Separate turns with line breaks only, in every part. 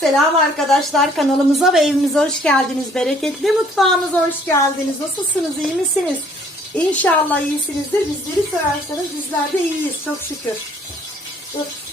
Selam arkadaşlar kanalımıza ve evimize hoş geldiniz. Bereketli mutfağımıza hoş geldiniz. Nasılsınız iyi misiniz? İnşallah iyisinizdir. Bizleri severseniz bizler de iyiyiz çok şükür. Dur.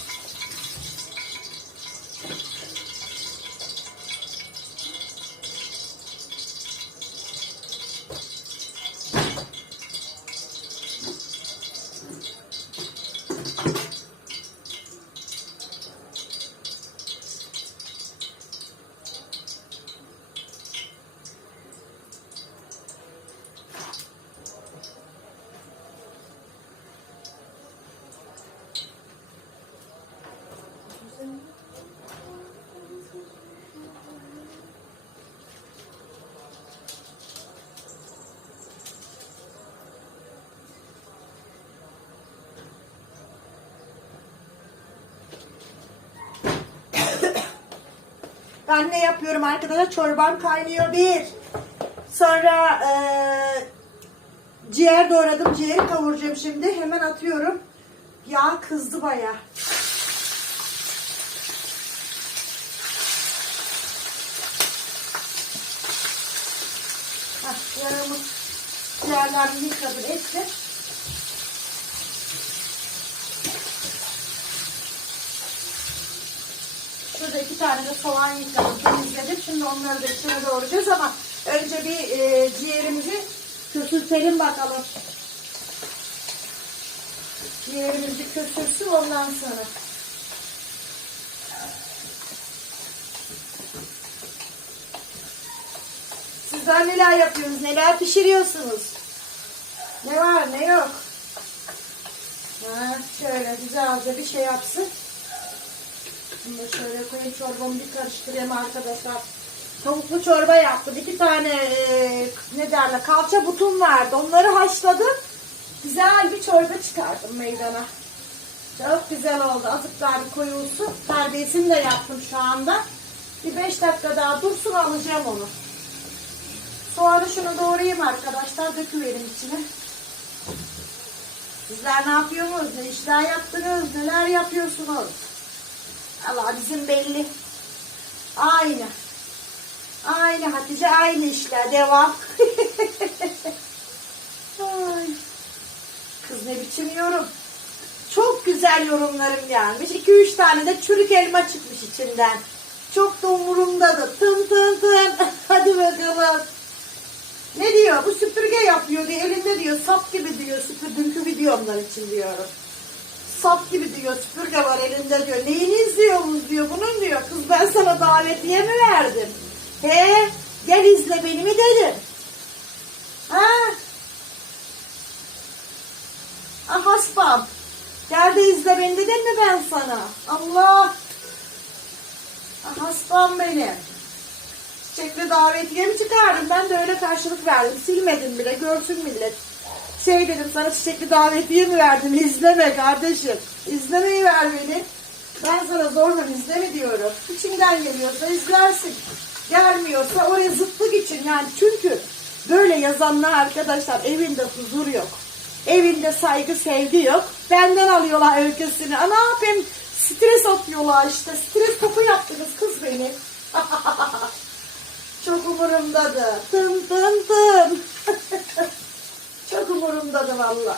Ben ne yapıyorum arkadaşlar? Çorbam kaynıyor bir. Sonra eee, ciğer doğradım. Ciğeri kavuracağım şimdi. Hemen atıyorum. Yağ kızdı baya. Yağımız ciğerlerimi yıkadım etti. Şurada iki tane de soğan yıkadım, temizledim. Şimdi onları da içine doğrayacağız ama önce bir e, ciğerimizi kösültelim bakalım. Ciğerimizi kösülsün ondan sonra. Sizler neler yapıyorsunuz, neler pişiriyorsunuz? Ne var ne yok? Ha, şöyle güzelce bir şey yapsın. Bunu da şöyle koyayım çorbamı bir karıştırayım arkadaşlar. Tavuklu çorba yaptım. İki tane e, ne derler kalça butum vardı. Onları haşladım. Güzel bir çorba çıkardım meydana. Çok güzel oldu. Azıcık bir koyulsun. Terbiyesini de yaptım şu anda. Bir beş dakika daha dursun alacağım onu. Soğanı şunu doğrayayım arkadaşlar. Döküverim içine. Sizler ne yapıyorsunuz? Ne işler yaptınız? Neler yapıyorsunuz? Allah bizim belli. Aynı. Aynı Hatice aynı işler. Devam. Ay. Kız ne biçim yorum. Çok güzel yorumlarım gelmiş. 2-3 tane de çürük elma çıkmış içinden. Çok da umurumdadır. Tın tın tın. Hadi bakalım. Ne diyor? Bu süpürge yapıyor diyor. Elinde diyor sap gibi diyor. Süpürdünkü videomlar için diyorum. Sap gibi diyor. Süpürge var elinde diyor. Neyini izliyorsunuz diyor. Bunun diyor. Kız ben sana davetiye mi verdim? He? Gel izle beni mi dedim. Ha? Ah haspam. Gel de izle beni dedim mi ben sana? Allah. Ah haspam benim. Çiçekli davetiye mi çıkardım? Ben de öyle karşılık verdim. Silmedim bile. Görsün millet. Şey dedim sana çiçekli davetiye mi verdim? İzleme kardeşim. İzlemeyi ver beni. Ben sana zorla izleme diyorum. İçinden geliyorsa izlersin. Gelmiyorsa oraya zıtlık için yani çünkü böyle yazanlar arkadaşlar evinde huzur yok. Evinde saygı sevgi yok. Benden alıyorlar öyküsünü. Ana yapayım stres atıyorlar işte. Stres topu yaptınız kız beni. Çok umurumdadır. Tın tın tın. Çok umurumdadır valla.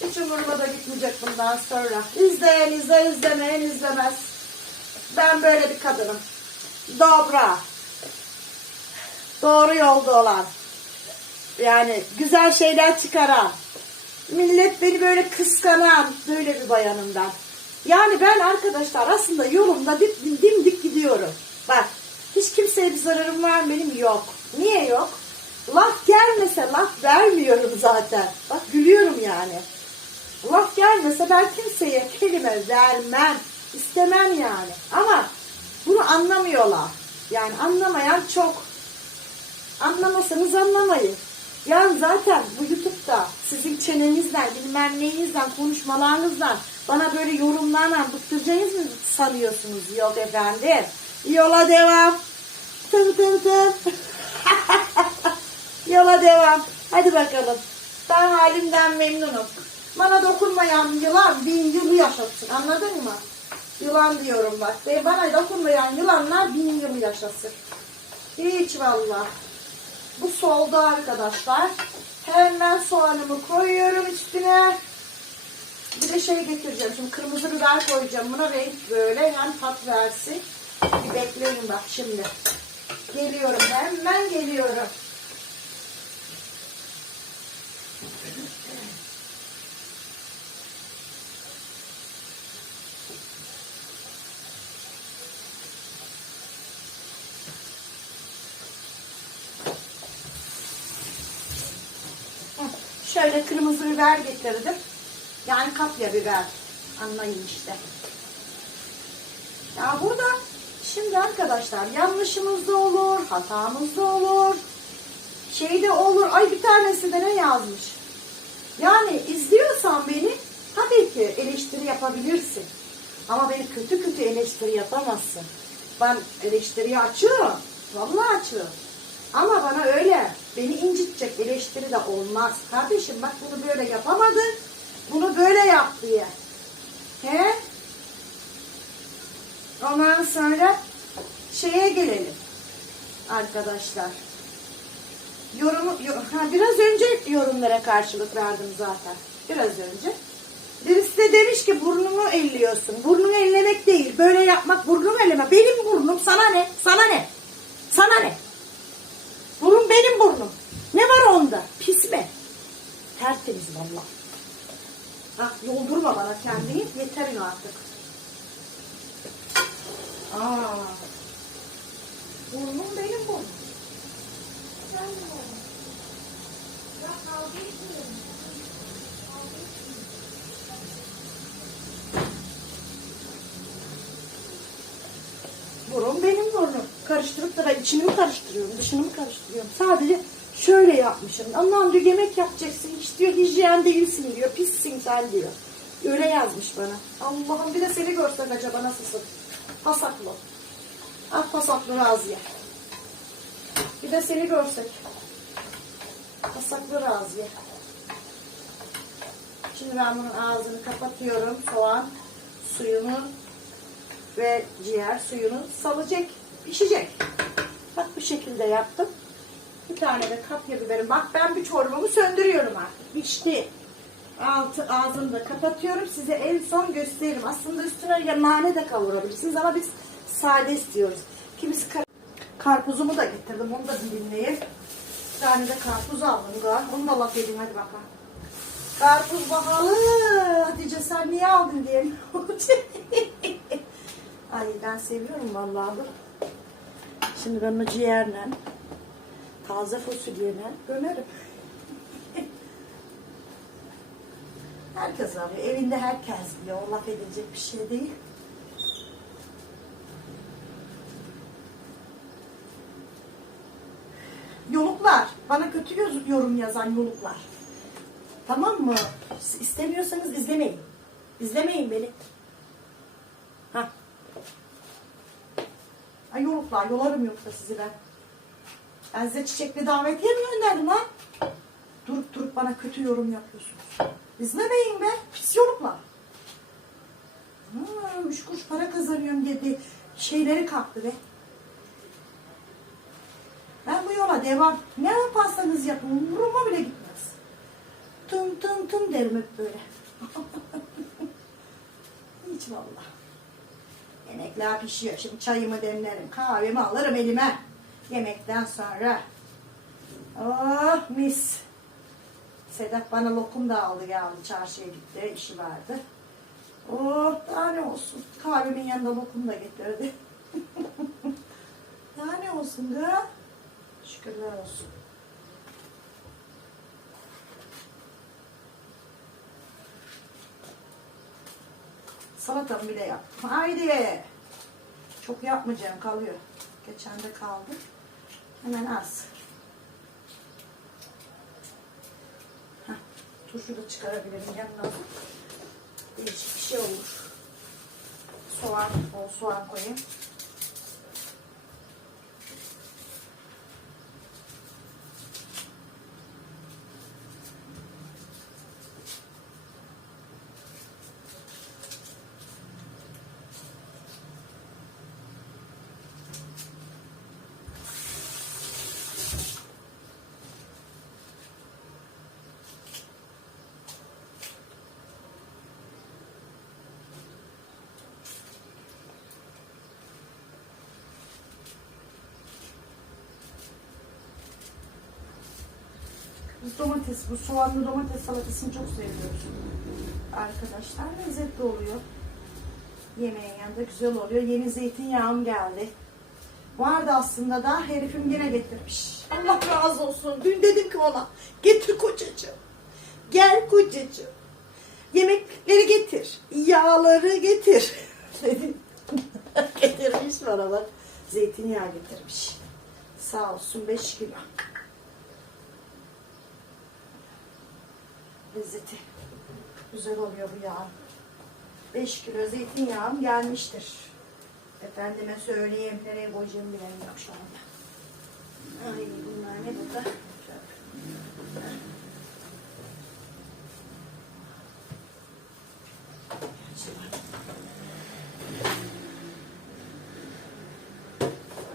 Hiç umuruma da gitmeyecek bundan sonra. İzleyen izler, izlemeyen izlemez. Ben böyle bir kadınım. Dobra. Doğru yolda olan. Yani güzel şeyler çıkaran. Millet beni böyle kıskanan böyle bir bayanımdan. Yani ben arkadaşlar aslında yolumda dik, dimdik gidiyorum. Bak hiç kimseye bir zararım var benim yok. Niye yok? Laf gelmese laf vermiyorum zaten. Bak gülüyorum yani. Laf gelmese ben kimseye kelime vermem. istemem yani. Ama bunu anlamıyorlar. Yani anlamayan çok. Anlamasanız anlamayın. Yani zaten bu YouTube'da sizin çenenizden, bilmem neyinizden, konuşmalarınızdan bana böyle yorumlarla bıktıracağınız mı sanıyorsunuz? Yok efendim. Yola devam. Tın tın tın. Yola devam. Hadi bakalım. Ben halimden memnunum. Bana dokunmayan yılan bin yıl yaşatsın. Anladın mı? Yılan diyorum bak. Ve bana dokunmayan yılanlar bin yıl yaşasın. Hiç valla. Bu soldu arkadaşlar. Hemen soğanımı koyuyorum üstüne. Bir de şey getireceğim. Şimdi kırmızı biber koyacağım. Buna renk böyle hem tat versin. Bir bekleyin bak şimdi. Geliyorum. Hemen geliyorum. Şöyle kırmızı biber getirdim. Yani kapya biber. Anlayın işte. Ya burada şimdi arkadaşlar yanlışımız da olur, hatamız da olur. Şey de olur. Ay bir tanesi de ne yazmış? Yani izliyorsan beni tabii ki eleştiri yapabilirsin. Ama beni kötü kötü eleştiri yapamazsın. Ben eleştiriyi açığım. Vallahi açığım. Ama bana öyle beni incitecek eleştiri de olmaz. Kardeşim bak bunu böyle yapamadın. Bunu böyle yap diye. He? Ondan sonra şeye gelelim. Arkadaşlar. Yorumu, yo- ha, biraz önce yorumlara karşılık verdim zaten. Biraz önce. Birisi de demiş ki burnunu elliyorsun. Burnunu ellemek değil. Böyle yapmak burnumu elleme. Benim burnum sana ne? Sana ne? Sana ne? Burun benim burnum. Ne var onda? Pis mi? Tertemiz valla. Ah yoldurma bana kendini. Yeterin artık. Aa. Burnum benim burnum. Benim burnum. Ya kavga etmiyorum. Burun benim burnum. Karıştırıp da ben içini mi karıştırıyorum, dışını mı karıştırıyorum? Sadece şöyle yapmışım. Allah'ım diyor yemek yapacaksın. Hiç diyor hijyen değilsin diyor. Pissin sen diyor. Öyle yazmış bana. Allah'ım bir de seni görsek acaba nasılsın? Pasaklı. Ah pasaklı Raziye. Bir de seni görsek. Pasaklı Raziye. Şimdi ben bunun ağzını kapatıyorum. Soğan suyunu ve ciğer suyunu salacak, pişecek. Bak bu şekilde yaptım. Bir tane de kapya biberim. Bak ben bir çorbamı söndürüyorum artık. Pişti. Altı ağzını da kapatıyorum. Size en son gösteririm. Aslında üstüne ya nane de kavurabilirsiniz ama biz sade istiyoruz. Kimisi kar- karpuzumu da getirdim. Onu da dinleyin. Bir tane de karpuz aldım. galiba. Onu da laf edin hadi bakalım. Karpuz pahalı. Hatice sen niye aldın diye. Ay ben seviyorum vallahi. Şimdi ben o ciğerle taze fasulyeyle gömerim. herkes alıyor. Evinde herkes biliyor. O laf edilecek bir şey değil. Yoluklar. Bana kötü yorum yazan yoluklar. Tamam mı? İstemiyorsanız izlemeyin. İzlemeyin beni. Ay yoluklar, yolarım yoksa sizi ben. Ben size çiçekli davetiye mi gönderdim lan? Durup durup bana kötü yorum yapıyorsunuz. İzlemeyin be, pis yoruklar. Hmm, üç kuruş para kazanıyorum diye de şeyleri kalktı be. Ben bu yola devam. Ne yaparsanız yapın, umuruma bile gitmez. Tım tım tım derim hep böyle. Hiç vallahi. Yemekler pişiyor. Şimdi çayımı demlerim. Kahvemi alırım elime. Yemekten sonra. Oh mis. Sedat bana lokum da aldı geldi. Çarşıya gitti. işi vardı. Oh daha ne olsun. Kahvemin yanında lokum da getirdi. daha ne olsun da. Şükürler olsun. Salatamı bile yaptım. Haydi. Çok yapmayacağım kalıyor. Geçen de kaldı. Hemen az. Heh, turşu da çıkarabilirim yanına. Değişik bir şey olur. Soğan, bol soğan koyayım. Biz domates, bu soğanlı domates salatasını çok seviyoruz. Arkadaşlar lezzetli oluyor. Yemeğin yanında güzel oluyor. Yeni zeytinyağım geldi. Vardı aslında da herifim gene getirmiş. Allah razı olsun. Dün dedim ki ona getir kocacığım. Gel kocacığım. Yemekleri getir. Yağları getir. Getirmiş bana bak. Zeytinyağı getirmiş. Sağ olsun 5 kilo. Güzel oluyor bu yağ. 5 kilo zeytinyağım gelmiştir. Efendime söyleyeyim. Nereye koyacağımı bilemiyorum şu anda. Ay bunlar ne burada?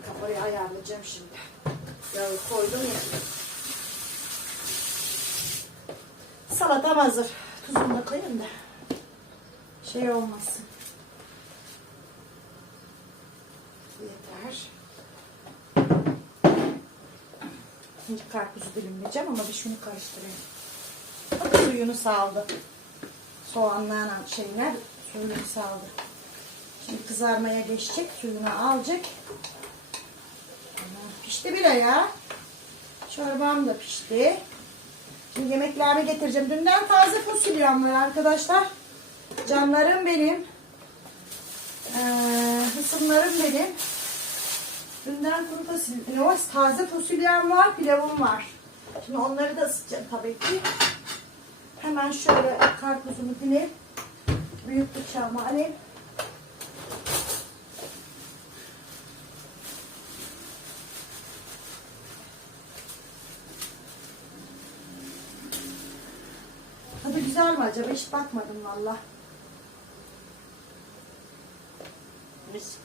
Kafayı ayarlayacağım şimdi. Yağı koydum ya. Salatam hazır. Tuzunu da koyayım da. Şey olmasın. Yeter. Şimdi karpuzu dilimleyeceğim ama bir şunu karıştırayım. Bak suyunu saldı. Soğanlarla şeyler suyunu saldı. Şimdi kızarmaya geçecek. Suyunu alacak. Pişti bile ya. Çorbam da pişti. Yemeklerimi getireceğim. Dünden taze fasulyem var arkadaşlar. Canlarım benim. Ee, hısımlarım benim. Dünden kuru fasulye, var, taze fasulyem var, pilavım var. Şimdi onları da ısıtacağım tabii ki. Hemen şöyle karpuzumu dileyim. Büyük bıçağımı alayım. Tadı güzel mi acaba? Hiç bakmadım valla. Mis.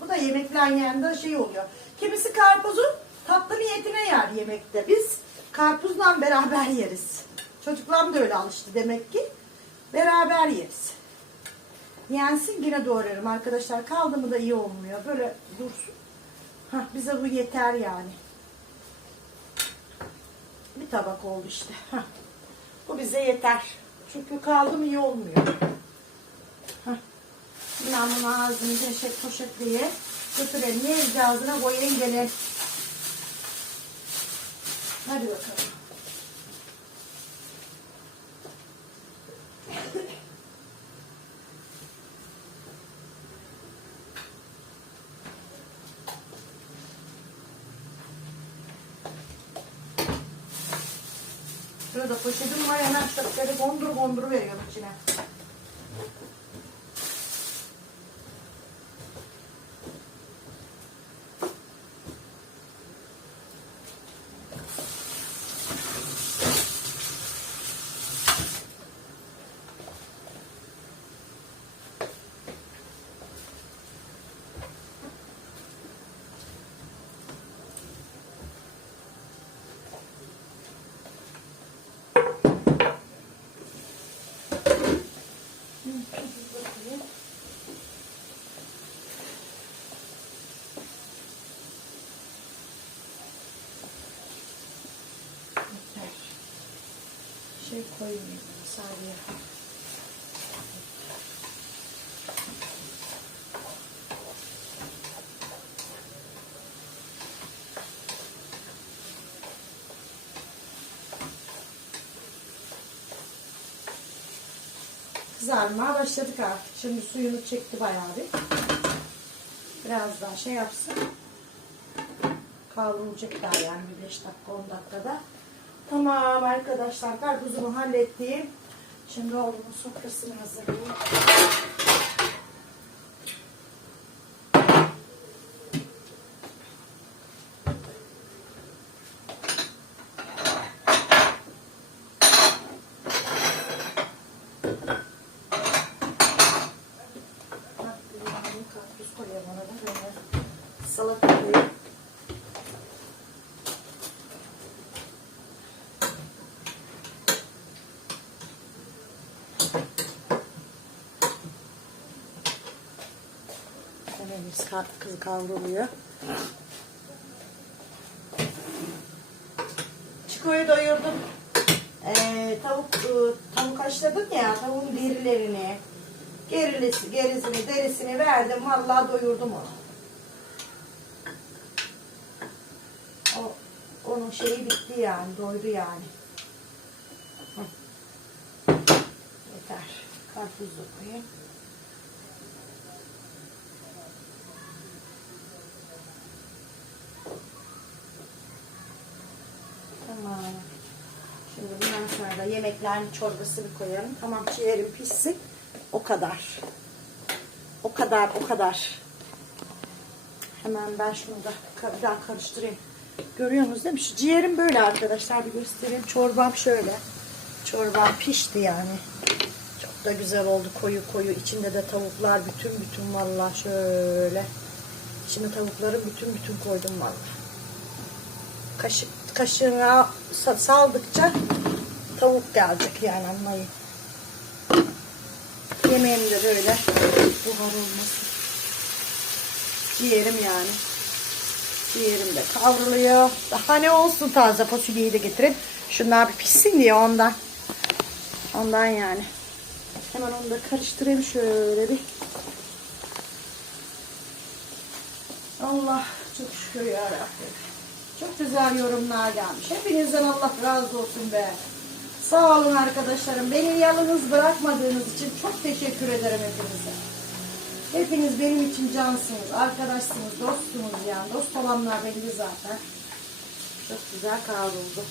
Bu da yemekler yanında şey oluyor. Kimisi karpuzu tatlı niyetine yer yemekte. Biz karpuzla beraber yeriz. Çocuklarım da öyle alıştı demek ki. Beraber yeriz. Yensin yine doğrarım arkadaşlar. Kaldı mı da iyi olmuyor. Böyle dursun. Hah, bize bu yeter yani. Bir tabak oldu işte. Hah. Bu bize yeter. Çünkü kaldı mı iyi olmuyor. Hah. Ben bunu ağzını poşet poşetleye götürelim. Ne ağzına koyayım gene. Hadi bakalım. Şurada poşetim var hemen çöpleri kondur kondur veriyorum içine. Yeter. Şey koymayayım sadece. Kızarmaya başladık artık. Şimdi suyunu çekti bayağı bir. Biraz daha şey yapsın. Kavrulacak daha yani bir 5 dakika 10 dakikada. Tamam arkadaşlar karpuzumu hallettim. Şimdi oğlumun sofrasını hazırlayayım. Bak, bir tane Karpuz koyayım ona da böyle. Salata koyayım. Soğanımız ka- kız kavruluyor. Çiko'yu doyurdum. Ee, tavuk e, tavuk haşladım ya tavuğun derilerini gerilisi, gerisini, derisini verdim. Vallahi doyurdum onu. O, onun şeyi bitti yani. Doydu yani. Hı. Yeter. Karpuz da koyayım. Tamam. Şimdi bundan sonra da yemeklerin çorbasını koyalım. Tamam ciğerim pişsin. O kadar. O kadar, o kadar. Hemen ben şunu da bir daha karıştırayım. Görüyorsunuz değil mi? Şu ciğerim böyle arkadaşlar. Bir göstereyim. Çorbam şöyle. Çorbam pişti yani. Çok da güzel oldu. Koyu koyu. İçinde de tavuklar bütün bütün vallahi şöyle. İçine tavukları bütün bütün koydum vallahi. Kaşık, kaşığına sa- saldıkça tavuk gelecek yani anlayın. Yemeğim de böyle buhar olmasın. Ciğerim yani. Ciğerim de kavruluyor. Daha ne olsun taze fasulyeyi de getirin. Şunlar bir pişsin diye ondan. Ondan yani. Hemen onu da karıştırayım şöyle bir. Allah çok şükür ya Rabbim. Çok güzel yorumlar gelmiş. Hepinizden Allah razı olsun be. Sağ olun arkadaşlarım. Beni yalnız bırakmadığınız için çok teşekkür ederim hepinize. Hepiniz benim için cansınız, arkadaşsınız, dostsunuz yani. Dost olanlar belli zaten. Çok güzel kavruldu.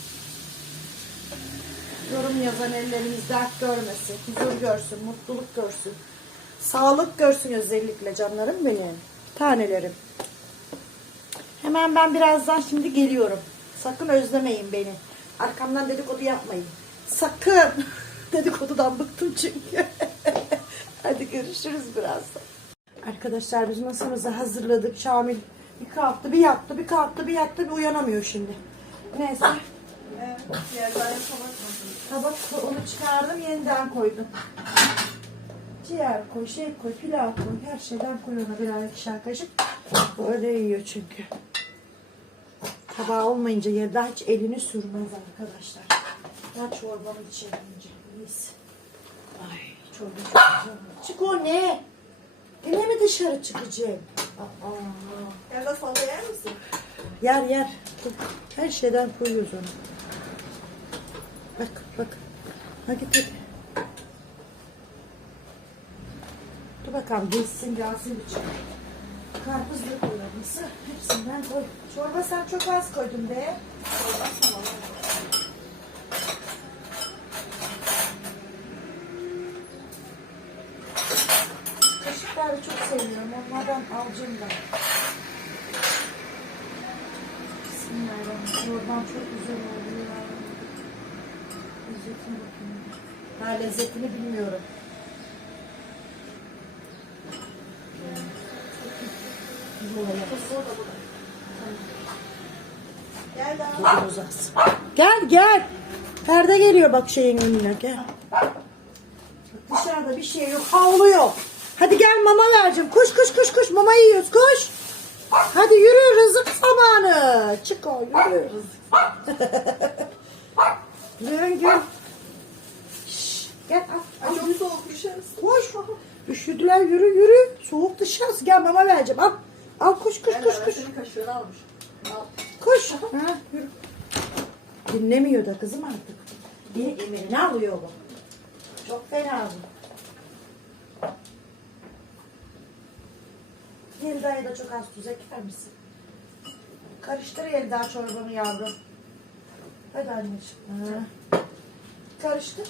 Yorum yazan elleriniz dert görmesin, huzur görsün, mutluluk görsün. Sağlık görsün özellikle canlarım benim. Tanelerim. Hemen ben birazdan şimdi geliyorum. Sakın özlemeyin beni. Arkamdan dedikodu yapmayın. Sakın. Dedikodudan bıktım çünkü. Hadi görüşürüz birazdan. Arkadaşlar biz masamızı hazırladık. Şamil bir kalktı, bir yattı, bir kalktı, bir yattı, bir uyanamıyor şimdi. Neyse. Tabak onu çıkardım, yeniden koydum. Ciğer koy, şey koy, pilav koy, her şeyden koy ona birer ikişer kaşık. Böyle yiyor çünkü. Tabağı olmayınca yerden hiç elini sürmez arkadaşlar. Ya çorbanın içerince. Mis. Ay çorba çok güzel. Çık o ne? Yine mi dışarı çıkacağım? Aa.
Elde salata yer misin?
Yer yer. Her şeyden koyuyoruz onu. Bak bak. Ha git hadi. Dur bakalım geçsin gelsin bir çay. Karpuz da. Mısır hepsinden koy. Çorba sen çok az koydun be. Kaşıkları çok seviyorum. Alacağım ben. Bismillahirrahmanirrahim. Çorban çok güzel oluyor. ya. Lezzetine bakın. Ha lezzetini bilmiyorum.
Gel
uzatsın. Gel gel. Perde geliyor bak şeyin önüne gel. Dışarıda bir şey yok. Havluyor. Hadi gel mama vereceğim. Koş koş koş koş mama yiyoruz koş. Hadi yürü rızık zamanı. Çık o yürü. Yürü gel. Şş, Gel al.
Ay çok soğuk düşeriz.
Koş. Üşüdüler yürü yürü. Soğuk dışarısı gel mama vereceğim. Al. Al koş koş koş
ben
koş.
kaşığını almış. Al.
Koş. Ha, yürü. Dinlemiyor da kızım artık. Bir emeğini alıyor bu. Çok fena bu. Yelda'ya da çok az tuz ekler misin? Karıştır Yelda çorbanı yavrum. Hadi anneciğim. Ha. Karıştır.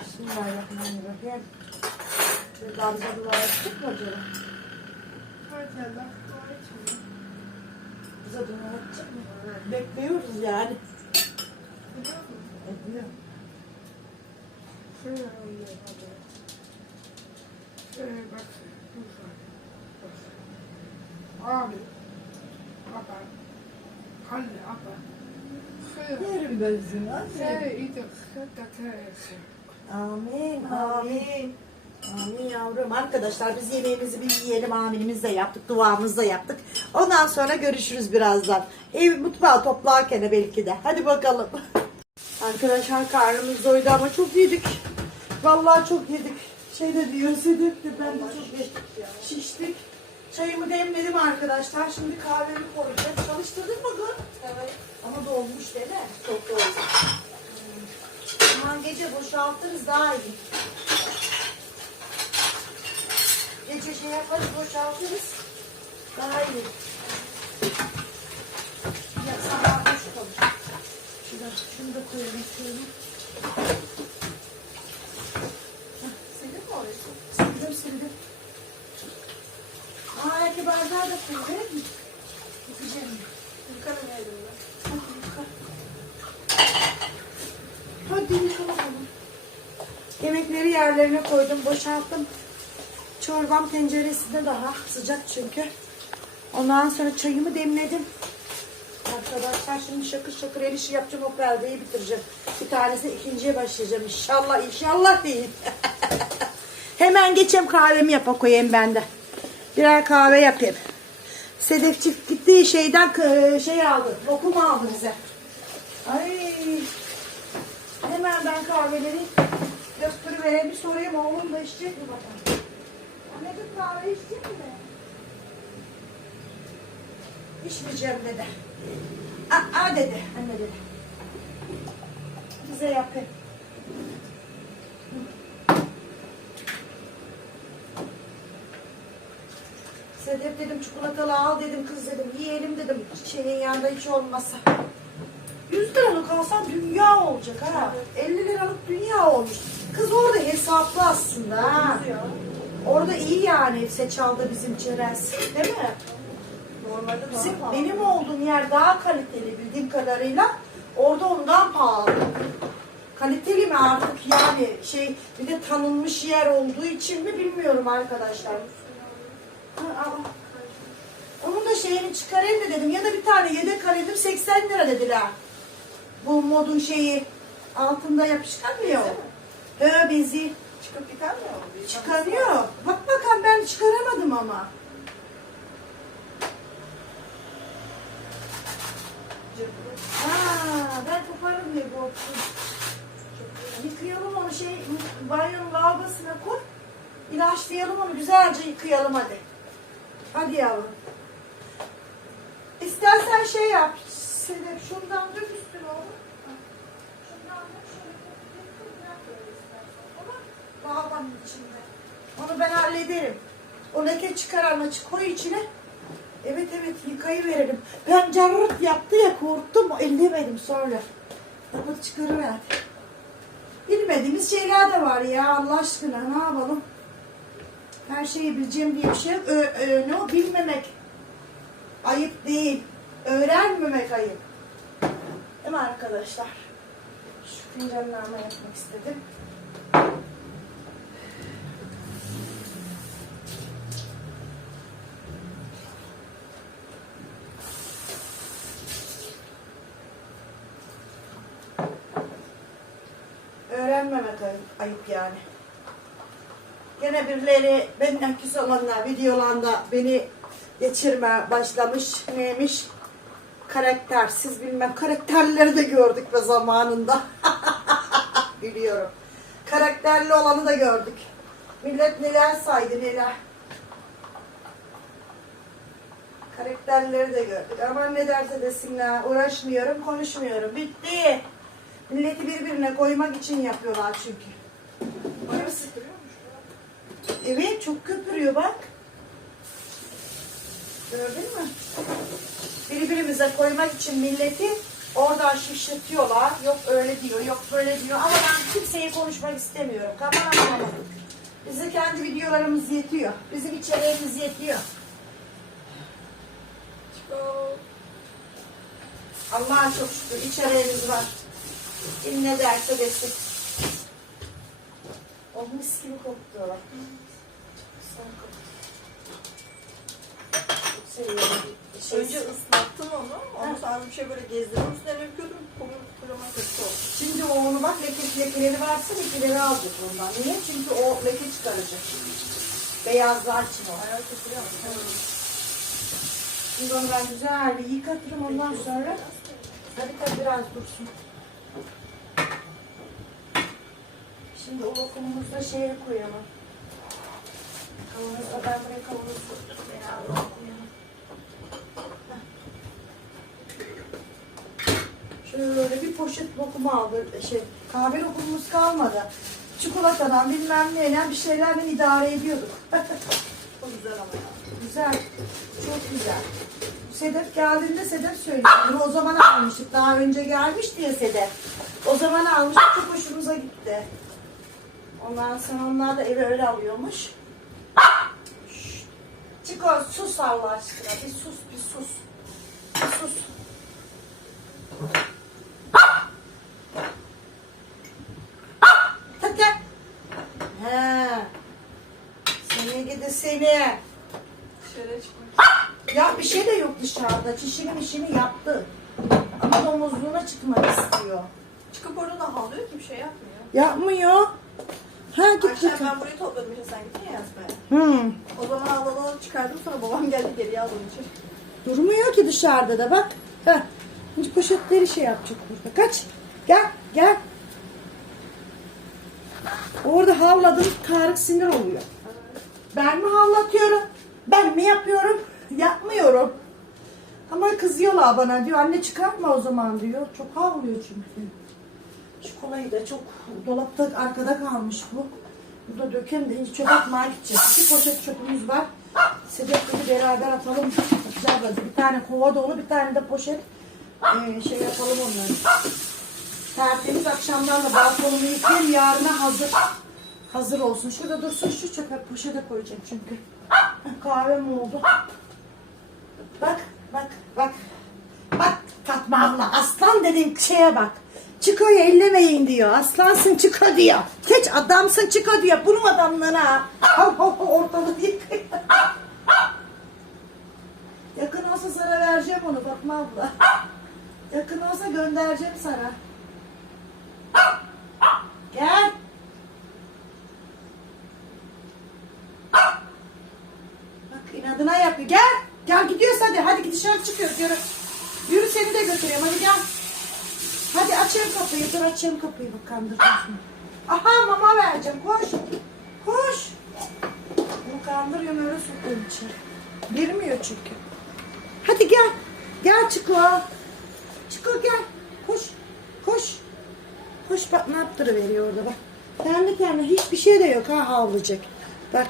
Bismillahirrahmanirrahim. Şuradan dua ettik mi acaba?
Hadi şimdi.
Bize edecek mi? Bekliyoruz yani.
Musun?
Ediyor.
Şöyle hadi. Şöyle bak. Abi. Apa. Anne. Şöyle.
Yerim ben
de. De şöyle.
Amin, amin. Amin yavrum. Arkadaşlar biz yemeğimizi bir yiyelim. Aminimizi de yaptık. Duamızı da yaptık. Ondan sonra görüşürüz birazdan. Ev mutfağı toplarken belki de. Hadi bakalım. Arkadaşlar karnımız doydu ama çok yedik. Vallahi çok yedik. Şey de diyor Sedef de ben de çok yedik. Şiştik. Çayımı demledim arkadaşlar. Şimdi kahvemi koyacağım. Çalıştırdın mı kız? Evet. Ama dolmuş değil mi? Çok doldu. Aman gece boşaltırız daha iyi. Gece şey yaparız boşaltırız. Daha iyi. Ya sabah boş kalır. Şunu da koyalım. Koyalım. Hah, Sildin mi orası? Sildim sildim. Aa belki sildim. Yıkayacağım. Yıkarım elimle. Hadi yıka bakalım. Yemekleri yerlerine koydum, boşalttım. Çorbam tenceresinde daha sıcak çünkü. Ondan sonra çayımı demledim. Arkadaşlar şimdi şakır şakır el işi yapacağım o perdeyi bitireceğim. Bir tanesi ikinciye başlayacağım inşallah inşallah değil. Hemen geçeyim kahvemi yapa koyayım ben de. Birer kahve yapayım. Sedefçik gittiği şeyden şey aldı. Lokum aldı bize. Ay. Hemen ben kahveleri götürüvereyim. Bir sorayım oğlum da içecek mi bakalım. Anneciğim kahve içecek mi? İçmeyeceğim dedi. Aa dedi. Anne dedi. Bize yapın. Sedef dedim çikolatalı al dedim kız dedim yiyelim dedim şeyin yanında hiç olmasa. 100 liralık alsam dünya olacak ha. 50 liralık dünya olmuş. Kız orada hesaplı aslında ha. Orada iyi yani seçaldı bizim çerez. Değil mi?
Normalde
Bizim, benim olduğum yer daha kaliteli bildiğim kadarıyla. Orada ondan pahalı. Kaliteli mi artık yani şey bir de tanınmış yer olduğu için mi bilmiyorum arkadaşlar. Aa. Onun da şeyini çıkarayım da dedim ya da bir tane yedek alayım 80 lira dediler. Bu modun şeyi altında yapışkanmıyor. He bezi
Çıkıp gider mi o?
çıkarıyor. Bak bakalım ben çıkaramadım ama. Ha, ben koparım diye korktum. Yıkayalım onu şey banyonun lavabosuna koy. İlaçlayalım onu güzelce yıkayalım hadi. Hadi yavrum. İstersen şey yap. Sedef şundan dök üstüne oğlum. Şundan dök şöyle koy, bırak böyle içinde. Onu ben hallederim. O leke çıkaran açık koy içine. Evet evet yıkayıverelim. Ben carrıt yaptı ya korktum. Ellemedim sonra. Kapat çıkarıver. Bilmediğimiz şeyler de var ya Allah aşkına ne yapalım. Her şeyi bileceğim diye bir şey. Ö, ö, ne o bilmemek. Ayıp değil. Öğrenmemek ayıp. Değil mi arkadaşlar? Şu fincanlarıma yapmak istedim. Öğrenmemek ayıp, ayıp yani. Gene birileri benden küs olanlar videolarında beni geçirme başlamış. Neymiş? Karaktersiz bilmem. Karakterleri de gördük be zamanında. Biliyorum. Karakterli olanı da gördük. Millet neler saydı neler. Karakterleri de gördük. Ama ne derse desinler. Uğraşmıyorum, konuşmuyorum. Bitti. Milleti birbirine koymak için yapıyorlar çünkü. Evet çok köpürüyor bak. Gördün mü? Birbirimize koymak için milleti oradan şişirtiyorlar. Yok öyle diyor, yok böyle diyor. Ama ben kimseye konuşmak istemiyorum. Kapan ama. Bize kendi videolarımız yetiyor. Bizim içeriğimiz yetiyor. Allah'a çok şükür içeriğimiz var. Kim ne derse desin. O mis gibi koktu. Son koktu. Çok seviyorum. Şey,
Önce ıslattım onu. Ondan sonra bir şey böyle gezdirdim. Üstüne döküyordum. Koyun kocaman kötü oldu.
Şimdi o onu bak leke, lekeleri varsa lekeleri alacak ondan. Niye? Çünkü o leke çıkaracak. Beyazlar için o.
Ayağı kesiliyor.
Şimdi onu ben güzel bir yıkatırım ondan sonra. Hadi tabii biraz dursun. Şimdi o lokumumuzu da şeye koyalım. Kavanoza ben buraya kavanoz koydum. Beraber koyalım. Heh. Şöyle bir poşet lokum aldı. Şey, kahve lokumumuz kalmadı. Çikolatadan bilmem neyle bir şeylerle idare ediyorduk.
Çok güzel ama ya.
Güzel. Çok güzel. Sedef geldiğinde Sedef söyledi. Bunu o zaman almıştık. Daha önce gelmişti ya Sedef. O zaman almıştık. Çok hoşumuza gitti. Ondan sonra onlar da eve öyle alıyormuş. Çiko sus Allah aşkına. Bir sus bir sus. Bir sus. Tak tak. He. Seni gidi seni.
Dışarıya çıkmak.
Ya bir şey de yok dışarıda. Çişini mişini yaptı. Ama domuzluğuna çıkmak istiyor.
Çıkıp orada da havlıyor ki bir şey yapmıyor.
Yapmıyor. Ha git git.
ben burayı topladım işte sen gittin ya Yasmaya.
Hmm.
O zaman havlaları çıkardım sonra babam geldi geriye aldı için.
Durmuyor ki dışarıda da bak. Heh. Şimdi poşetleri şey yapacak burada. Kaç. Gel gel. Orada havladım. Tarık sinir oluyor. Ben mi havlatıyorum? Ben mi yapıyorum? Yapmıyorum. Ama kızıyorlar bana diyor. Anne çıkartma o zaman diyor. Çok havlıyor çünkü. Şu kolayı da çok dolapta arkada kalmış bu. Burada dökelim de hiç çöp atmaya gideceğiz. Bir poşet çöpümüz var. Sedefleri beraber atalım. Güzel böyle. Bir tane kova dolu bir tane de poşet. Ee, şey yapalım onları. Tertemiz akşamdan da balkonumu yıkayayım. Yarına hazır. Hazır olsun. Şurada dursun şu çöpe poşete koyacağım çünkü. Kahvem oldu. Bak bak bak. Bak Fatma abla aslan dedin şeye bak. Çiko'yu ellemeyin diyor. Aslansın Çiko diyor. Hiç adamsın Çiko diyor. Bunun hav ortalığı yıkıyor. Yakın olsa sana vereceğim onu Fatma abla. Yakın olsa göndereceğim sana. Gel. Bak inadına yapıyor. Gel. Gel gidiyoruz hadi. Hadi dışarı çıkıyoruz. Yürü. Yürü seni de götüreyim. Hadi gel. Hadi açayım kapıyı. Dur açayım kapıyı. Bak kandırıyorsun. Aha mama vereceğim. Koş. Koş. Bunu kandırıyorum öyle sokuyorum içeri. Girmiyor çünkü. Hadi gel. Gel Çiko. Çiko gel. Koş. Koş. Koş bak ne yaptırıveriyor orada bak. Kendi kendine hiçbir şey de yok ha havlayacak. Bak.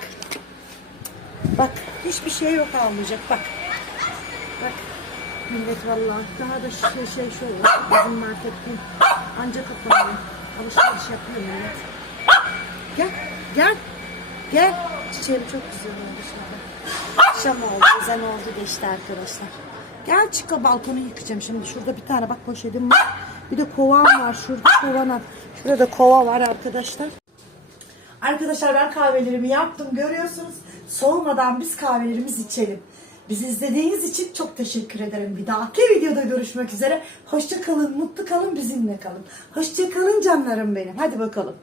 Bak hiçbir şey yok havlayacak bak. Bak. Millet vallahi daha da şey şey şu olur. Bizim markette ancak kapanıyor. Alışveriş yapıyor millet. Gel. Gel. Gel. Çiçeğim çok güzel oldu şimdi. Akşam oldu, ezan oldu geçti arkadaşlar. Gel çık balkonu yıkayacağım şimdi. Şurada bir tane bak poşetim var. Bir de kovam var şurada kovana. Şurada da kova var arkadaşlar. Arkadaşlar ben kahvelerimi yaptım görüyorsunuz. Soğumadan biz kahvelerimizi içelim. Bizi izlediğiniz için çok teşekkür ederim. Bir dahaki videoda görüşmek üzere. Hoşça kalın, mutlu kalın, bizimle kalın. Hoşça kalın canlarım benim. Hadi bakalım.